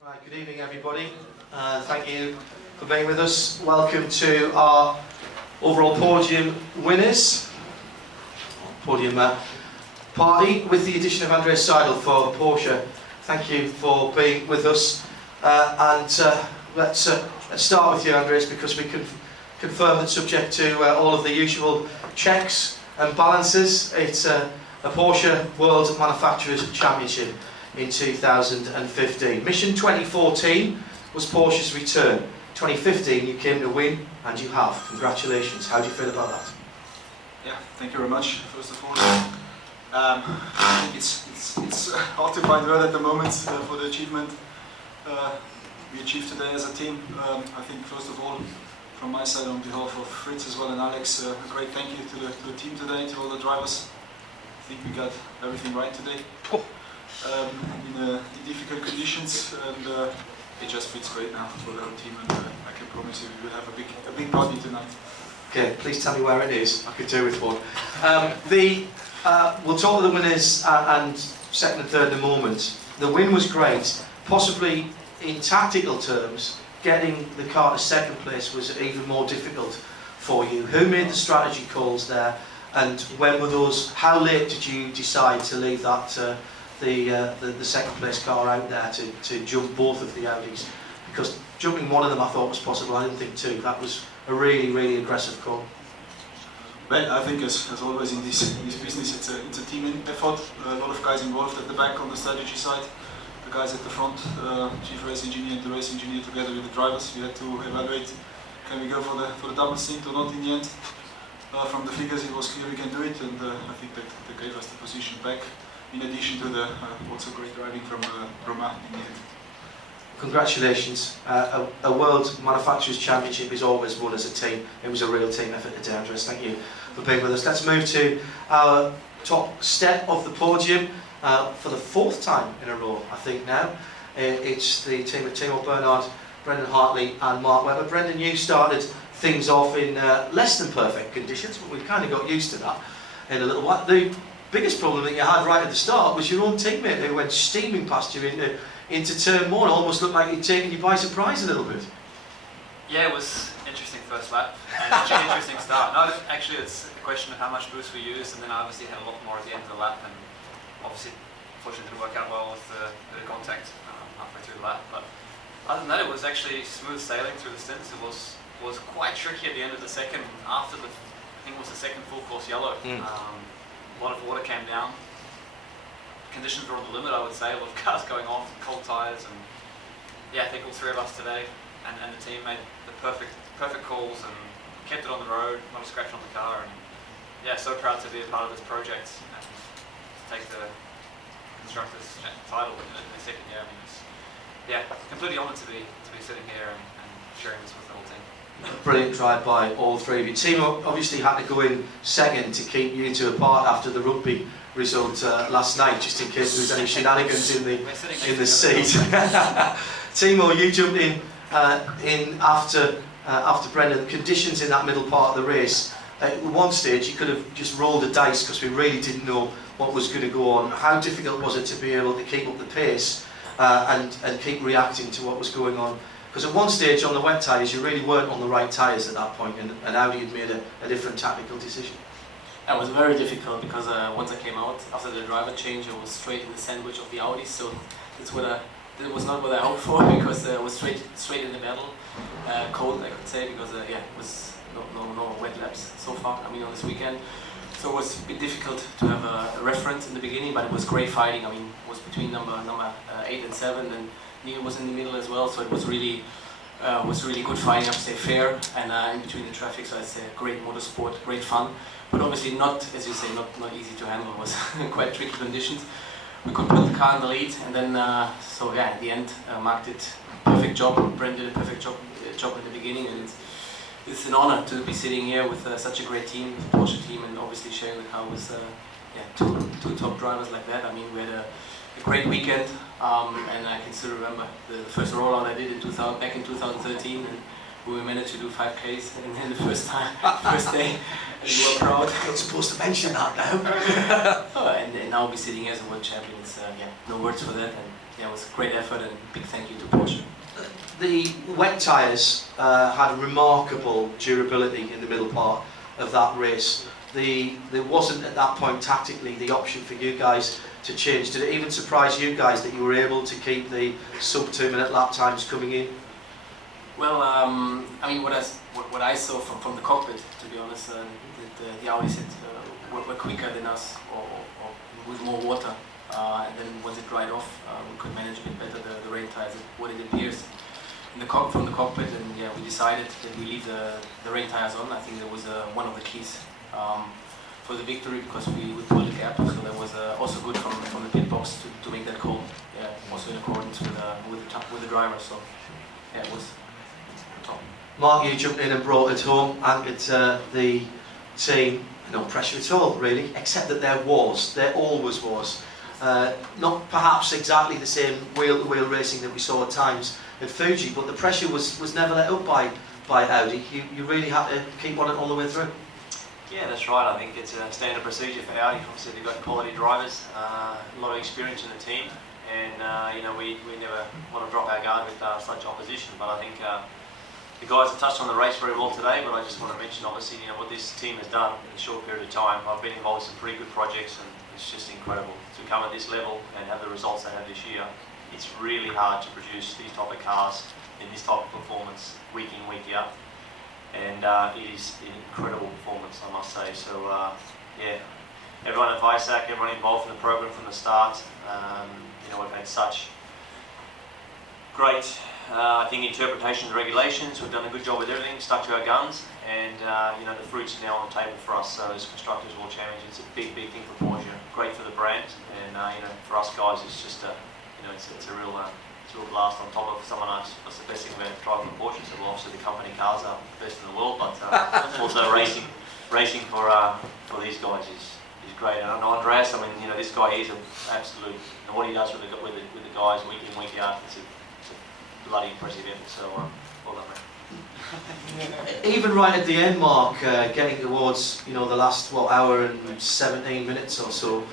Right, good evening everybody. Thank you for being with us. Welcome to our overall podium winners. Podium party with the addition of Andreas Seidl for Porsche. Thank you for being with us. Let's start with you, Andreas, because we can confirm that subject to all of the usual checks and balances, it's a Porsche World Manufacturers Championship in 2015. Mission 2014 was Porsche's return. 2015 you came to win, and you have. Congratulations. How do you feel about that? Yeah, thank you very much. First of all, I think it's hard to find word at the moment for the achievement we achieved today as a team. I think first of all, from my side, on behalf of Fritz as well and Alex, a great thank you to the team today, to all the drivers. I think we got everything right today. In difficult conditions, and it just fits great now for the whole team, and I can promise you we will have a big party tonight. Okay, please tell me where it is. I could do with one. We'll talk to the winners and second and third in a moment. The win was great. Possibly in tactical terms, getting the car to second place was even more difficult for you. Who made the strategy calls there, and when were those? How late did you decide to leave that the second place car out there to jump both of the Audis? Because jumping one of them I thought was possible. I didn't think two. That was a really aggressive call. Well, I think as always in this business, it's a team effort. A lot of guys involved at the back on the strategy side. The guys at the front, chief race engineer and the race engineer together with the drivers. We had to evaluate, can we go for the double stint or not in the end. From the figures it was clear we can do it, and I think that gave us the position back, in addition to the also great driving from Romain in the end. Congratulations. A World Manufacturers Championship is always won as a team. It was a real team effort today, Andreas. Thank you for being with us. Let's move to our top step of the podium for the fourth time in a row, I think now. It's the team of Timo, Bernhard, Brendon, Hartley and Marc. Brendon, you started things off in less than perfect conditions, but we kind of got used to that in a little while. The biggest problem that you had right at the start was your own teammate who went steaming past you into turn one. Almost looked like he'd taken you by surprise a little bit. Yeah, it was interesting first lap and actually interesting start. No, actually it's a question of how much boost we used, and then I obviously had a lot more at the end of the lap, and obviously fortunately didn't work out well with the contact halfway through the lap. But other than that, it was actually smooth sailing through the stints. It was quite tricky at the end of the second, after I think it was the second full course yellow. A lot of water came down. Conditions were on the limit, I would say, with cars going off, cold tyres, and yeah, I think all three of us today and the team made the perfect calls and kept it on the road, not a scratch on the car, and yeah, so proud to be a part of this project and to take the constructors title in the second year. I mean, it's completely honoured to be sitting here and sharing this with the whole team. Brilliant drive by all three of you. Timo obviously had to go in second to keep you two apart after the rugby result last night, just in case there was any shenanigans in the seat. Timo, you jumped in after Brendon. The conditions in that middle part of the race, at one stage you could have just rolled the dice because we really didn't know what was going to go on. How difficult was it to be able to keep up the pace and keep reacting to what was going on? Because at one stage on the wet tyres you really weren't on the right tyres at that point, and Audi had made a different tactical decision. That was very difficult because once I came out after the driver change, I was straight in the sandwich of the Audi. So that was not what I hoped for, because I was straight in the battle. Cold, I could say, because it was no wet laps so far. I mean, on this weekend, so it was a bit difficult to have a reference in the beginning, but it was great fighting. I mean, it was between number 8 and 7, and Neel was in the middle as well. So it was really good fighting. I would say fair, and in between the traffic. So I'd say great motorsport, great fun. But obviously not, as you say, not easy to handle. It was quite tricky conditions. We could put the car in the lead, and then at the end, Marc did a perfect job. Brendon did a perfect job at the beginning, and it's an honor to be sitting here with such a great team, the Porsche team, and obviously sharing the car with two top drivers like that. I mean, we had a great weekend, and I can still remember the first rollout I did back in 2013, and we managed to do 5Ks in the first day. and you were proud. I'm not supposed to mention that now. And now we're sitting here as a world champion. It's no words for that. And yeah, it was a great effort and big thank you to Porsche. The WEC tyres had remarkable durability in the middle part of that race. There wasn't at that point tactically the option for you guys to change. Did it even surprise you guys that you were able to keep the sub 2 minute lap times coming in? Well, I mean, what I saw from the cockpit, to be honest, the Audis were quicker than us, or with more water. And then once it dried off, we could manage a bit better the rain tires, what it appears from the cockpit. And yeah, we decided that we leave the rain tires on. I think that was one of the keys for the victory, because we pulled the gap. So that was also good from the pit box to make that call. Yeah, also in accordance with the driver. So yeah, it was top. Marc, you jumped in and brought it home, anchored the team. No pressure at all, really, except that there always was. Not perhaps exactly the same wheel-to-wheel racing that we saw at times at Fuji, but the pressure was never let up by Audi. You really had to keep on it all the way through. Yeah, that's right. I think it's a standard procedure for Audi. Obviously, they've got quality drivers, a lot of experience in the team, and we never want to drop our guard with such opposition. But I think the guys have touched on the race very well today. But I just want to mention, obviously, what this team has done in a short period of time. I've been involved in some pretty good projects, and it's just incredible to come at this level and have the results they have this year. It's really hard to produce these type of cars in this type of performance week in, week out. And it is an incredible performance, I must say. So yeah, everyone at WEC, everyone involved in the program from the start. We've had such great, I think, interpretation of the regulations. We've done a good job with everything, stuck to our guns, and the fruits are now on the table for us. So as constructors world champions, it's a big thing for Porsche, great for the brand, and for us guys, it's just it's a real blast on top of someone else. That's the best thing about driving a Porsche. So obviously the company cars are the best in the world, but also racing for these guys is great. And Andreas, I mean, this guy is an absolute, and what he does with the guys week in, week out, it's a bloody impressive effort. So well done, mate. Even right at the end, Marc, getting towards the last hour and 17 minutes or so,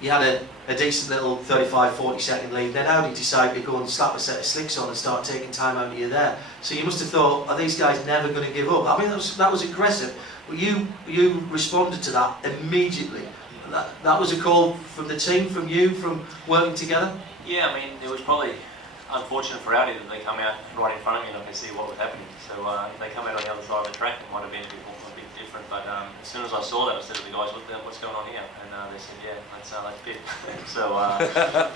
you had a decent little 35-40 second lead. Then Audi decided to go and slap a set of slicks on and start taking time out of you there. So you must have thought, are these guys never going to give up? I mean, that was aggressive. But you responded to that immediately. That was a call from the team, from you, from working together? Yeah, I mean, it was probably unfortunate for Audi that they come out right in front of me and I can see what was happening. So if they come out on the other side of the track, it might have been a bit different. But as soon as I saw that, I said to the guys, what's going on here? And they said, yeah, that's pit. So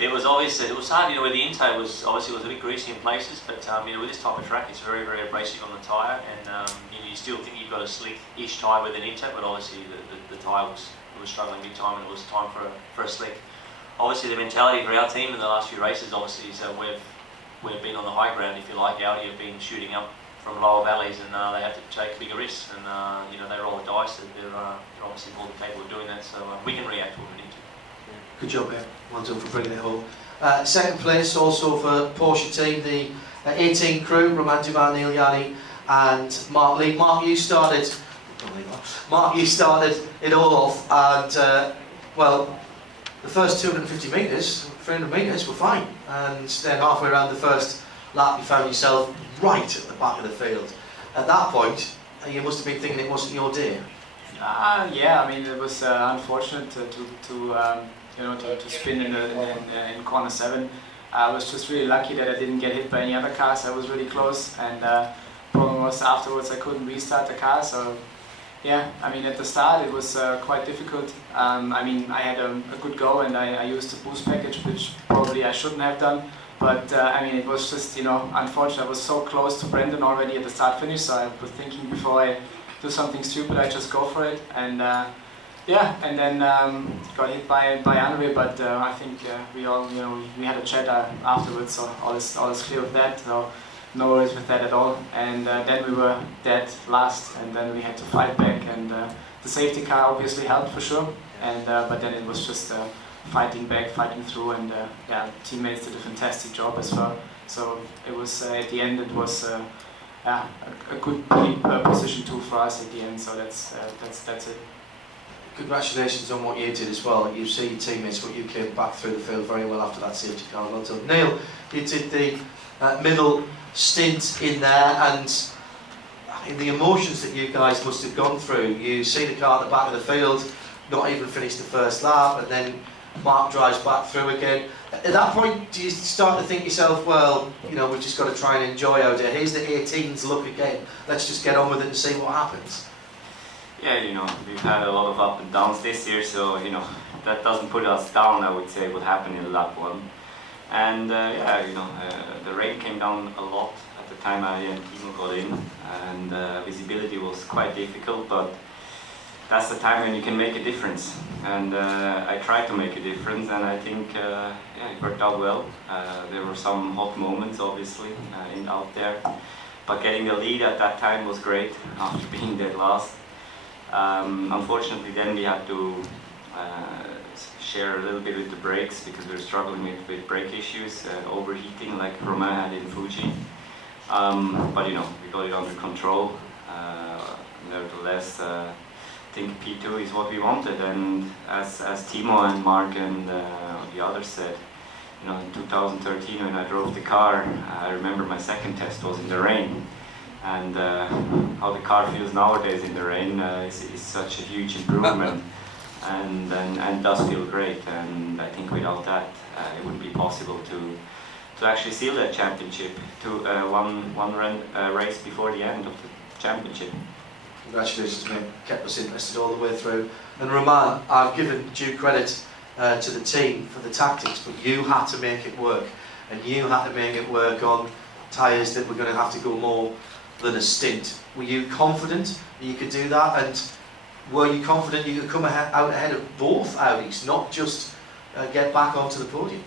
it was obvious that it was hard, where the intake was obviously a bit greasy in places, but with this type of track, it's very, very abrasive on the tyre, and you still think you've got a slick each tyre with an intake, but obviously the tyre was struggling big time, and it was time for a slick. Obviously the mentality for our team in the last few races, obviously, so we've been on the high ground, if you like. Audi have been shooting up from lower valleys, and they have to take bigger risks, and they roll the dice. They're obviously more than capable of doing that, so we can react when we need to. Good job, Ben. Well done for bringing it home. Second place also for Porsche team, the 18 crew, Romain, Dumas, Neel, Jani and Marc, Lieb. Marc, you started it all off, and the first 250 metres, 300 metres were fine, and then halfway around the first lap you found yourself right at the back of the field. At that point, you must have been thinking it wasn't your day. Yeah, I mean, it was unfortunate to spin in corner 7. I was just really lucky that I didn't get hit by any other cars. I was really close, and problem was afterwards I couldn't restart the car. So yeah, I mean, at the start it was quite difficult. I mean, I had a good go, and I used the boost package, which probably I shouldn't have done. But I mean, it was just unfortunate. I was so close to Brendon already at the start finish, so I was thinking before I do something stupid, I just go for it. And yeah, and then got hit by Andre, but I think we all, we had a chat afterwards, so all is clear with that. So no worries with that at all. And then we were dead last, and then we had to fight back, and the safety car obviously helped for sure. And but then it was just fighting back, fighting through, and yeah, teammates did a fantastic job as well. So it was at the end, it was a good position too for us at the end. So that's it. Congratulations on what you did as well. You see your teammates, but you came back through the field very well after that safety car. Well done. Neel, you did the middle stint in there, and in the emotions that you guys must have gone through. You see the car at the back of the field, not even finished the first lap, and then Marc drives back through again. At that point, do you start to think yourself, well, you know, we've just got to try and enjoy out here. Here's the 18s look again. Let's just get on with it and see what happens. Yeah, you know, we've had a lot of up and downs this year, so, you know, that doesn't put us down, I would say, what happened in lap 1. And, yeah, you know, the rain came down a lot at the time I and Timo got in, and visibility was quite difficult, but that's the time when you can make a difference. And I tried to make a difference, and I think, yeah, it worked out well. There were some hot moments, obviously, out there, but getting the lead at that time was great, after being dead last. Unfortunately, then we had to share a little bit with the brakes because we were struggling with brake issues, overheating like Romain had in Fuji. But you know, we got it under control. Nevertheless, I think P2 is what we wanted, and as Timo and Marc and the others said, you know, in 2013 when I drove the car, I remember my second test was in the rain. And how the car feels nowadays in the rain is such a huge improvement, and does feel great. And I think without that, it wouldn't be possible to actually seal that championship to one race before the end of the championship. Congratulations, mate. Kept us interested all the way through. And Romain, I've given due credit to the team for the tactics, but you had to make it work, and you had to make it work on tyres that were going to have to go more than a stint. Were you confident that you could do that, and were you confident you could come out ahead of both Audis, not just get back onto the podium?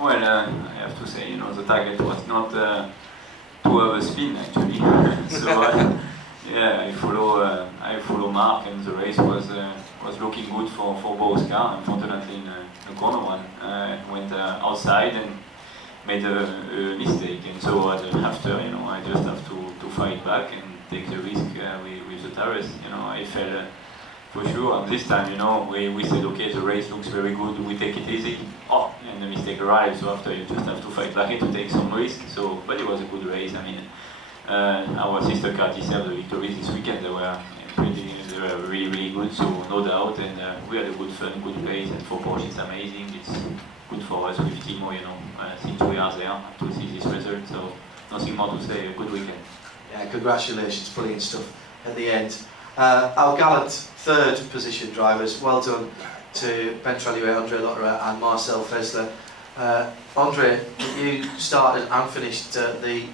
Well, I have to say, you know, the target was not to have a spin actually. So yeah, I follow Marc, and the race was looking good for both cars. Unfortunately, in the corner one, went outside and made a mistake, and so after, you know, I just have to fight back and take the risk with the tires. You know, I felt for sure. And this time, you know, we said, okay, the race looks very good, we take it easy. Oh, and the mistake arrived. So after, you just have to fight back and to take some risk. So, but it was a good race. I mean, our sister car deserved the victory this weekend. They were really good. So no doubt, and we had a good fun, good pace, and for Porsche it's amazing. It's good for us with Timo, you know, since we are there to see this result. So nothing more to say. A good weekend. Yeah, congratulations, brilliant stuff at the end. Our gallant third position drivers, well done to Ben Treluyer, Andreas Lotterer and Marcel Fassler. Andre, you started and finished the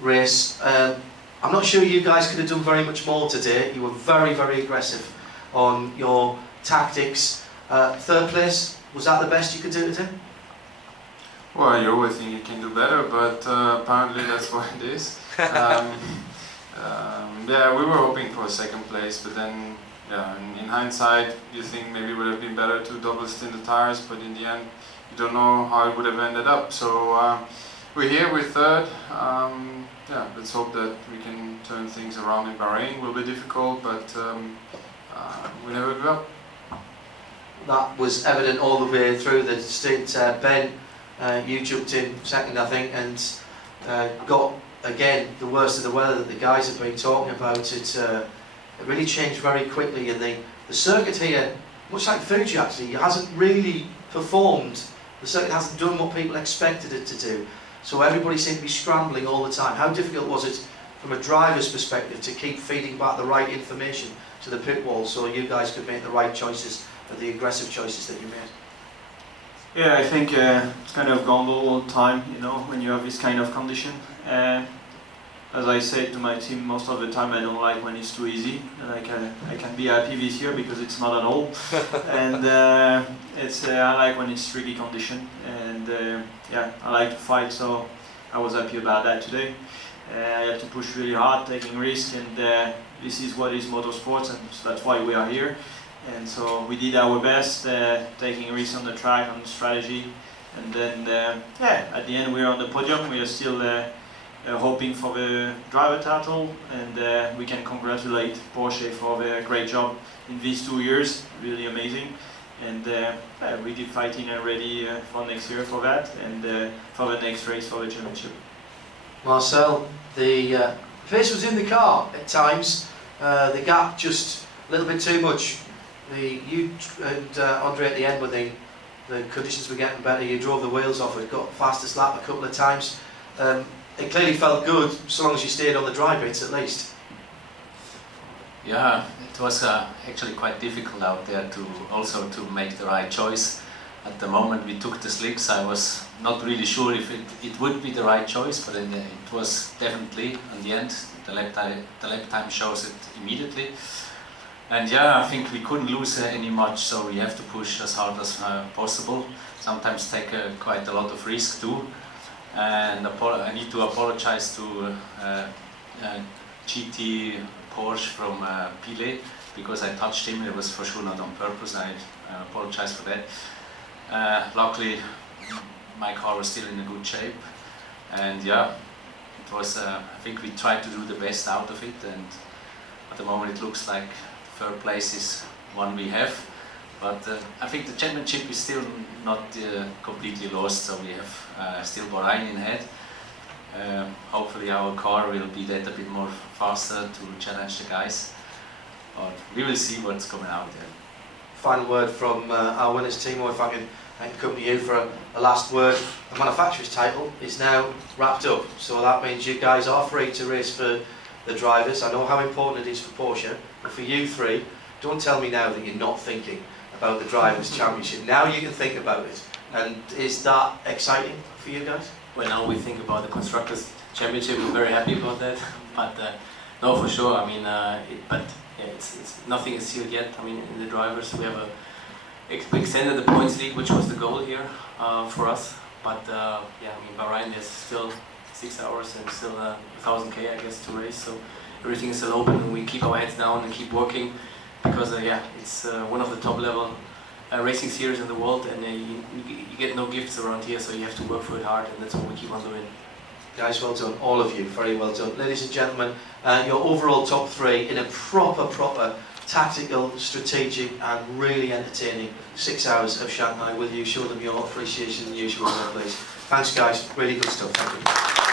race. I'm not sure you guys could have done very much more today. You were very, very aggressive on your tactics. Third place, was that the best you could do today? Well, you always think you can do better, but apparently that's what it is. Yeah, we were hoping for a second place, but then, yeah, in hindsight, you think maybe it would have been better to double stint the tires, but in the end, you don't know how it would have ended up. So we're here, we're third. Yeah, let's hope that we can turn things around in Bahrain. It will be difficult, but we never give up. That was evident all the way through the stint. Ben, you jumped in second, I think, and got, again, the worst of the weather that the guys have been talking about. It really changed very quickly, and the circuit here, much like Fuji actually, hasn't really performed. The circuit hasn't done what people expected it to do. So everybody seemed to be scrambling all the time. How difficult was it from a driver's perspective to keep feeding back the right information to the pit wall so you guys could make the right choices, or the aggressive choices that you made? Yeah, I think it's kind of gamble all the time, you know, when you have this kind of condition. As I said to my team, most of the time I don't like when it's too easy. Like I can be happy this year because it's not at all. And I like when it's tricky condition. And yeah, I like to fight, so I was happy about that today. I had to push really hard, taking risks, and this is what is motorsports, and so that's why we are here. And so we did our best, taking risks on the track, on the strategy, and then yeah, at the end we are on the podium. We are still hoping for the driver title, and we can congratulate Porsche for their great job in these 2 years, really amazing. And we keep fighting and ready for next year for that, and for the next race for the championship. Marcel, the pace was in the car at times, the gap just a little bit too much. You and Andre at the end, when the conditions were getting better, you drove the wheels off it, got fastest lap a couple of times. It clearly felt good, so long as you stayed on the dry bits at least. Yeah, it was actually quite difficult out there to make the right choice. At the moment we took the slicks, I was not really sure if it would be the right choice, but it was definitely in the end. The lap time shows it immediately. And yeah, I think we couldn't lose any much, so we have to push as hard as possible. Sometimes take quite a lot of risk too. And I need to apologize to GT Porsche from Pile, because I touched him. It was for sure not on purpose. I apologize for that. Luckily, my car was still in a good shape, and yeah, it was. I think we tried to do the best out of it, and at the moment it looks like third place is one we have. But I think the championship is still not completely lost, so we have still Bahrain in head. Hopefully our car will be that a bit more faster to challenge the guys. But we will see what's coming out there. Final word from our winners, Timo, if I can come to you for a last word. The manufacturer's title is now wrapped up, so that means you guys are free to race for the drivers. I know how important it is for Porsche, but for you three, don't tell me now that you're not thinking about the Drivers' Championship. Now you can think about it. And is that exciting for you guys? Well, now we think about the Constructors' Championship. We're very happy about that. But no, for sure. I mean, it's nothing is sealed yet. I mean, in the drivers, we have we extended the points league, which was the goal here for us. But yeah, I mean, Bahrain, there's still 6 hours and still 1,000 k, I guess, to race. So everything is still open, and we keep our heads down and keep working, because yeah, it's one of the top level racing series in the world, and you get no gifts around here, so you have to work for it hard, and that's what we keep on doing. Guys, well done, all of you, very well done. Ladies and gentlemen, your overall top three in a proper tactical, strategic and really entertaining 6 hours of Shanghai. Will you show them your appreciation in the usual way, please? Thanks guys, really good stuff, thank you.